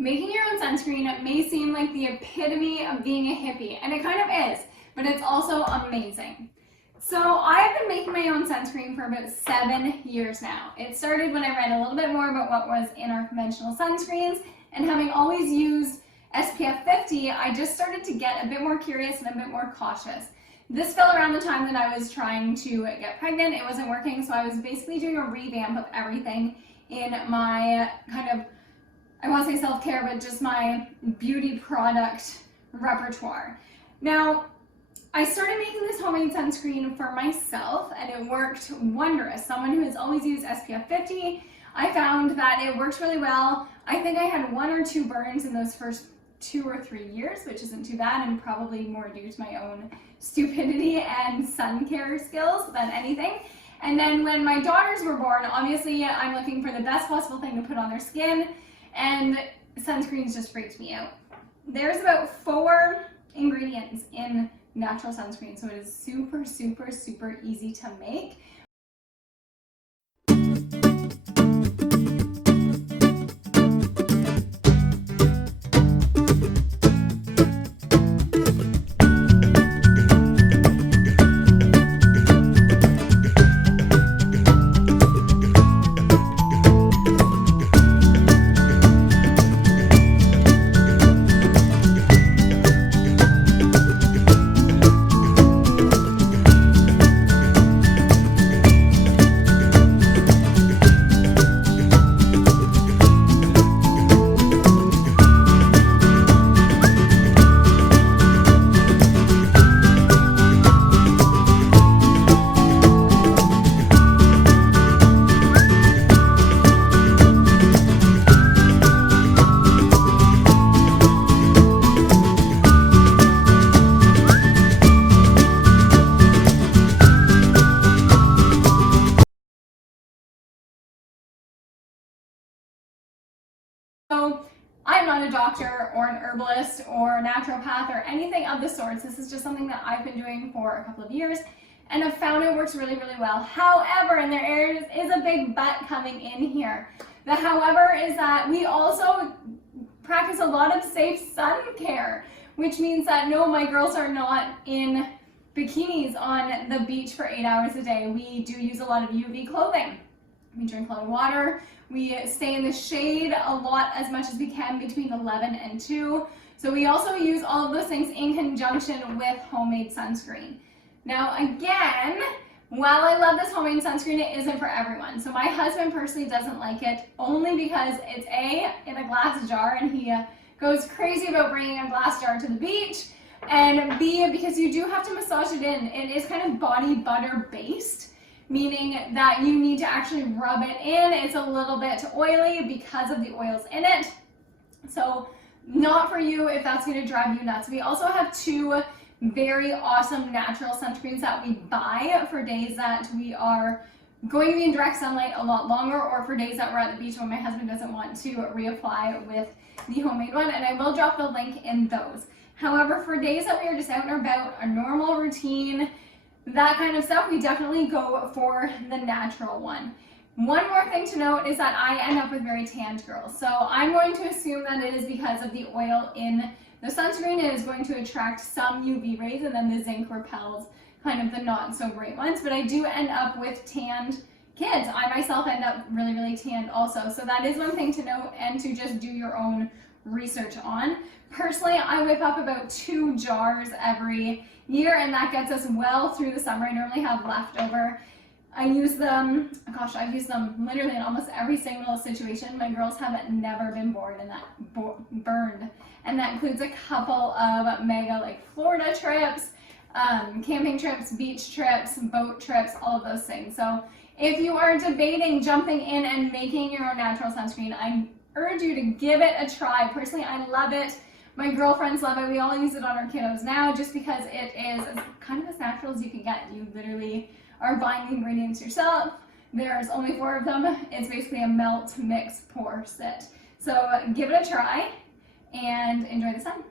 Making your own sunscreen may seem like the epitome of being a hippie, and it kind of is, but it's also amazing. So I've been making my own sunscreen for about 7 years now. It started when I read a little bit more about what was in our conventional sunscreens, and having always used SPF 50, I just started to get a bit more curious and a bit more cautious. This fell around the time that I was trying to get pregnant. It wasn't working, so I was basically doing a revamp of everything in my kind of, I want to say self-care, but just my beauty product repertoire. Now, I started making this homemade sunscreen for myself, and it worked wondrous. Someone who has always used SPF 50, I found that it works really well. I think I had 1 or 2 burns in those first 2 or 3 years, which isn't too bad, and probably more due to my own stupidity and sun care skills than anything. And then when my daughters were born, obviously I'm looking for the best possible thing to put on their skin, and sunscreens just freaked me out. There's about 4 ingredients in natural sunscreen, so it is super, super, super easy to make. So I'm not a doctor or an herbalist or a naturopath or anything of the sorts. This is just something that I've been doing for a couple of years, and I've found it works really, really well. However, and there is a big but coming in here. The however is that we also practice a lot of safe sun care, which means that no, my girls are not in bikinis on the beach for 8 hours a day. We do use a lot of UV clothing. We drink a lot of water. We stay in the shade a lot, as much as we can, between 11 and 2. So we also use all of those things in conjunction with homemade sunscreen. Now again, while I love this homemade sunscreen, it isn't for everyone. So my husband personally doesn't like it, only because it's A, in a glass jar, and he goes crazy about bringing a glass jar to the beach, and B, because you do have to massage it in. It is kind of body butter based, meaning that you need to actually rub it in. It's a little bit oily because of the oils in it. So not for you if that's going to drive you nuts. We also have 2 very awesome natural sunscreens that we buy for days that we are going to be in direct sunlight a lot longer, or for days that we're at the beach when my husband doesn't want to reapply with the homemade one, and I will drop the link in those. However, for days that we are just out and about, a normal routine, that kind of stuff, we definitely go for the natural one. One more thing to note is that I end up with very tanned girls. So I'm going to assume that it is because of the oil in the sunscreen. It is going to attract some UV rays, and then the zinc repels kind of the not so great ones. But I do end up with tanned kids. I myself end up really, really tanned also. So that is one thing to note and to just do your own research on. Personally, I whip up about 2 jars every year, and that gets us well through the summer. I normally have leftover. I use them, gosh, I've used them literally in almost every single situation. My girls have never been burned, and that includes a couple of mega like Florida trips, camping trips, beach trips, boat trips, all of those things. So if you are debating jumping in and making your own natural sunscreen, I urge you to give it a try. Personally, I love it. My girlfriends love it. We all use it on our kiddos now, just because it is kind of as natural as you can get. You literally are buying the ingredients yourself. There's only 4 of them. It's basically a melt, mix, pour, sit. So give it a try and enjoy the sun.